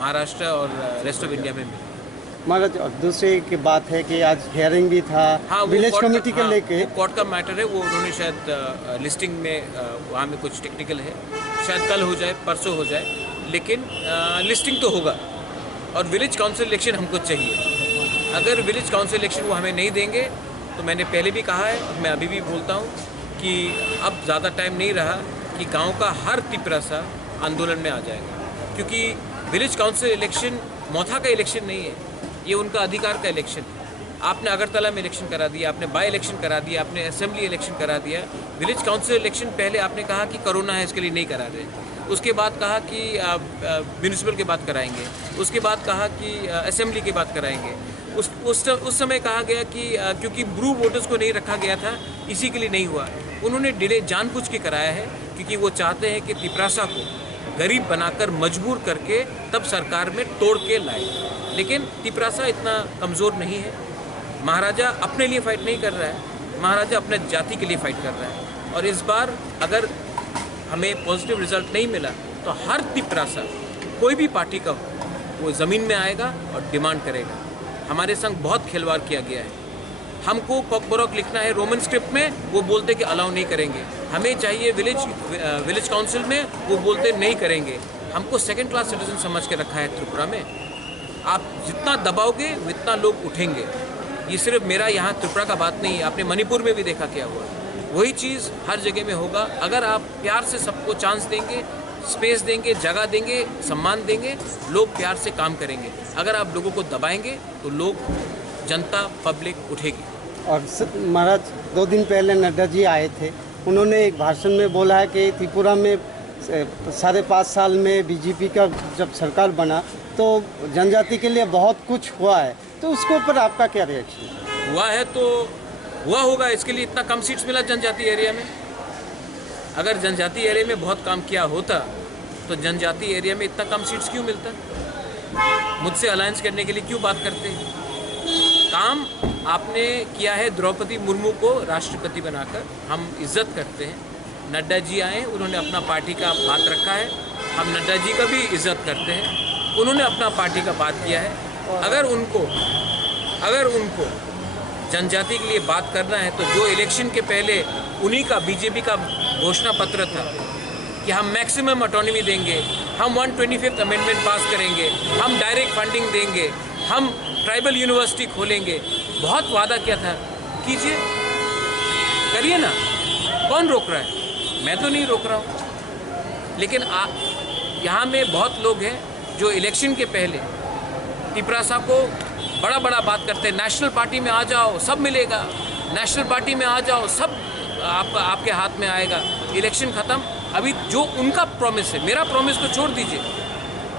महाराष्ट्र और rest of India में मिले। महाराज, दूसरी की बात है कि आज हियरिंग भी था। हाँ, विलेज कमेटी के लेके कोर्ट का मैटर है, वो उन्होंने शायद लिस्टिंग में वहाँ में कुछ टेक्निकल है, शायद कल हो जाए परसों हो जाए, लेकिन लिस्टिंग तो होगा। और विलेज काउंसिल इलेक्शन हमको चाहिए। अगर विलेज काउंसिल इलेक्शन वो हमें नहीं देंगे तो मैंने पहले भी कहा है, मैं अभी भी बोलता हूँ कि अब ज़्यादा टाइम नहीं रहा कि गांव का हर तिपरासा आंदोलन में आ जाएगा, क्योंकि विलेज काउंसिल इलेक्शन मौथा का इलेक्शन नहीं है, ये उनका अधिकार का इलेक्शन है। आपने अगरतला में इलेक्शन करा दिया, आपने बाई इलेक्शन करा दिया, आपने असेंबली इलेक्शन करा दिया। विलेज काउंसिल इलेक्शन पहले आपने कहा कि कोरोना है इसके लिए नहीं करा रहे, उसके बाद कहा कि म्यूनिसिपल के बाद कराएंगे, उसके बाद कहा कि असेंबली के बाद कराएंगे। उस समय कहा गया कि क्योंकि ब्रू वोटर्स को नहीं रखा गया था इसी के लिए नहीं हुआ। उन्होंने डिले जानबूझ के कराया है, क्योंकि वो चाहते हैं कि तिपरासा को गरीब बनाकर मजबूर करके तब सरकार में तोड़ के लाए। लेकिन तिपरासा इतना कमज़ोर नहीं है। महाराजा अपने लिए फाइट नहीं कर रहा है, महाराजा अपने जाति के लिए फाइट कर रहा है। और इस बार अगर हमें पॉजिटिव रिजल्ट नहीं मिला तो हर तिपरासा कोई भी पार्टी का हो वो ज़मीन में आएगा और डिमांड करेगा। हमारे संग बहुत खिलवाड़ किया गया है। हमको कॉकबॉरोक लिखना है रोमन स्क्रिप्ट में, वो बोलते कि अलाउ नहीं करेंगे। हमें चाहिए विलेज काउंसिल में, वो बोलते नहीं करेंगे। हमको सेकंड क्लास सिटीजन समझ के रखा है त्रिपुरा में। आप जितना दबाओगे उतना लोग उठेंगे। ये सिर्फ मेरा यहाँ त्रिपुरा का बात नहीं है, आपने मणिपुर में भी देखा क्या हुआ। वही चीज़ हर जगह में होगा। अगर आप प्यार से सबको चांस देंगे, स्पेस देंगे, जगह देंगे, सम्मान देंगे, लोग प्यार से काम करेंगे। अगर आप लोगों को दबाएंगे तो लोग, जनता, पब्लिक उठेगी। और महाराज, 2 दिन पहले नड्डा जी आए थे, उन्होंने एक भाषण में बोला है कि त्रिपुरा में 5.5 साल में बीजेपी का जब सरकार बना तो जनजाति के लिए बहुत कुछ हुआ है, तो उसके ऊपर आपका क्या रिएक्शन? हुआ है तो हुआ होगा, इसके लिए इतना कम सीट्स मिला जनजाति एरिया में। अगर जनजाति एरिया में बहुत काम किया होता तो जनजाति एरिया में इतना कम सीट्स क्यों मिलता? मुझसे अलायंस करने के लिए क्यों बात करते हैं? काम आपने किया है द्रौपदी मुर्मू को राष्ट्रपति बनाकर, हम इज्जत करते हैं। नड्डा जी आए, उन्होंने अपना पार्टी का बात रखा है, हम नड्डा जी का भी इज्जत करते हैं। उन्होंने अपना पार्टी का बात किया है। अगर उनको जनजाति के लिए बात करना है तो जो इलेक्शन के पहले उन्हीं का, बीजेपी का घोषणा पत्र था कि हम मैक्सिमम ऑटोनॉमी देंगे, हम 125th अमेंडमेंट पास करेंगे, हम डायरेक्ट फंडिंग देंगे, हम ट्राइबल यूनिवर्सिटी खोलेंगे, बहुत वादा किया था। कीजिए, करिए ना, कौन रोक रहा है? मैं तो नहीं रोक रहा हूँ। लेकिन यहाँ में बहुत लोग हैं जो इलेक्शन के पहले तिपरासा को बड़ा बड़ा बात करते हैं। नेशनल पार्टी में आ जाओ सब मिलेगा, नेशनल पार्टी में आ जाओ सब आपके हाथ में आएगा। इलेक्शन ख़त्म, अभी जो उनका प्रॉमिस है, मेरा प्रॉमिस को छोड़ दीजिए,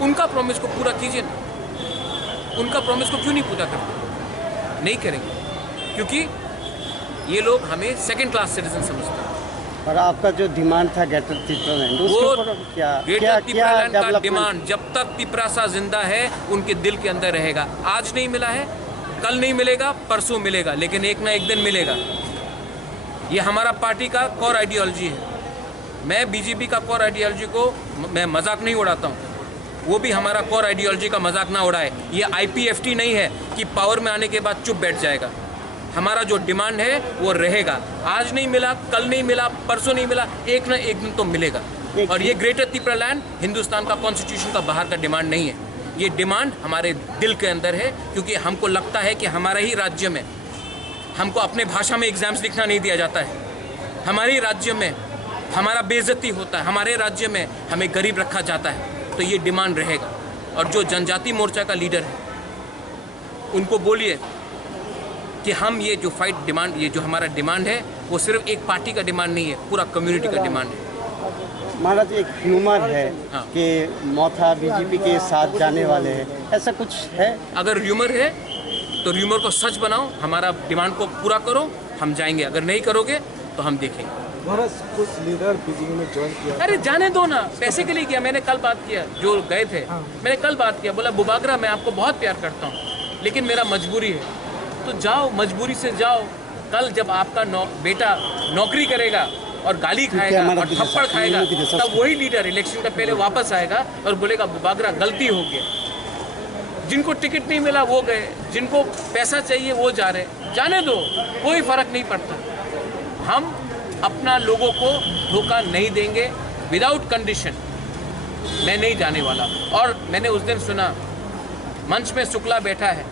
उनका प्रॉमिस को पूरा कीजिए ना। उनका प्रॉमिस को क्यों नहीं पूरा करते? नहीं करेंगे, क्योंकि ये लोग हमें सेकंड क्लास सिटीजन समझते हैं। और आपका जो डिमांड था ग्रेटर त्रिपुरा लैंड, उसके ऊपर ग्रेटर त्रिपुरा लैंड का डिमांड जब तक तिपरासा जिंदा है उनके दिल के अंदर रहेगा। आज नहीं मिला है, कल नहीं मिलेगा, परसों मिलेगा, लेकिन एक ना एक दिन मिलेगा। ये हमारा पार्टी का कोर आइडियोलॉजी है। मैं बीजेपी का कोर आइडियोलॉजी को मैं मजाक नहीं उड़ाता हूँ, वो भी हमारा कोर आइडियोलॉजी का मजाक ना उड़ाए। ये IPFT नहीं है कि पावर में आने के बाद चुप बैठ जाएगा। हमारा जो डिमांड है वो रहेगा। आज नहीं मिला, कल नहीं मिला, परसों नहीं मिला, एक ना एक दिन तो मिलेगा। और ये ग्रेटर त्रिपुरा लैंड हिंदुस्तान का कॉन्स्टिट्यूशन का बाहर का डिमांड नहीं है। ये डिमांड हमारे दिल के अंदर है, क्योंकि हमको लगता है कि हमारे ही राज्य में हमको अपने भाषा में एग्जाम्स लिखना नहीं दिया जाता है, हमारे ही राज्य में हमारा बेइज्जती होता है, हमारे राज्य में हमें गरीब रखा जाता है। तो ये डिमांड रहेगा। और जो जनजाति मोर्चा का लीडर है उनको बोलिए कि हम ये जो फाइट डिमांड, ये जो हमारा डिमांड है वो सिर्फ एक पार्टी का डिमांड नहीं है, पूरा कम्युनिटी का डिमांड है। महाराज, एक ह्यूमर है हाँ। कि मौथा बीजेपी के साथ जाने वाले हैं, ऐसा कुछ है? अगर र्यूमर है तो र्यूमर को सच बनाओ, हमारा डिमांड को पूरा करो, हम जाएंगे। अगर नहीं करोगे तो हम देखेंगे। महाराज, कुछ लीडर बीजेपी में ज्वाइन किया। अरे जाने दो ना, पैसे के लिए किया। मैंने कल बात किया, जो गए थे मैंने कल बात किया, बोला बुबागरा मैं आपको बहुत प्यार करता हूँ लेकिन मेरा मजबूरी है। तो जाओ, मजबूरी से जाओ। कल जब आपका बेटा नौकरी करेगा और गाली खाएगा और थप्पड़ खाएगा, तब वही लीडर इलेक्शन का पहले वापस आएगा और बोलेगा बुबागरा गलती हो गया। जिनको टिकट नहीं मिला वो गए, जिनको पैसा चाहिए वो जा रहे, जाने दो, कोई फर्क नहीं पड़ता। हम अपना लोगों को धोखा नहीं देंगे, विदाउट कंडीशन मैं नहीं जाने वाला। और मैंने उस दिन सुना मंच में शुक्ला बैठा है,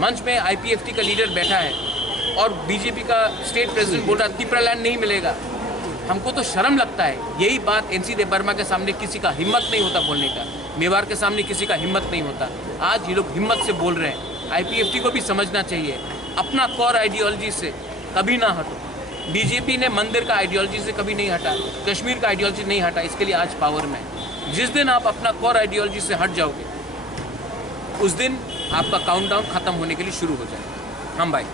मंच में आईपीएफटी का लीडर बैठा है और बीजेपी का स्टेट प्रेसिडेंट बोल रहा है त्रिपुरालैंड नहीं मिलेगा। हमको तो शर्म लगता है। यही बात एनसी देव वर्मा के सामने किसी का हिम्मत नहीं होता बोलने का, मेवाड़ के सामने किसी का हिम्मत नहीं होता। आज ये लोग हिम्मत से बोल रहे हैं। आईपीएफटी को भी समझना चाहिए, अपना कोर आइडियोलॉजी से कभी ना हटो। बीजेपी ने मंदिर का आइडियोलॉजी से कभी नहीं हटा, कश्मीर का आइडियोलॉजी नहीं हटा, इसके लिए आज पावर में है। जिस दिन आप अपना कोर आइडियोलॉजी से हट जाओगे उस दिन आपका काउंटडाउन खत्म होने के लिए शुरू हो जाएगा। हम भाई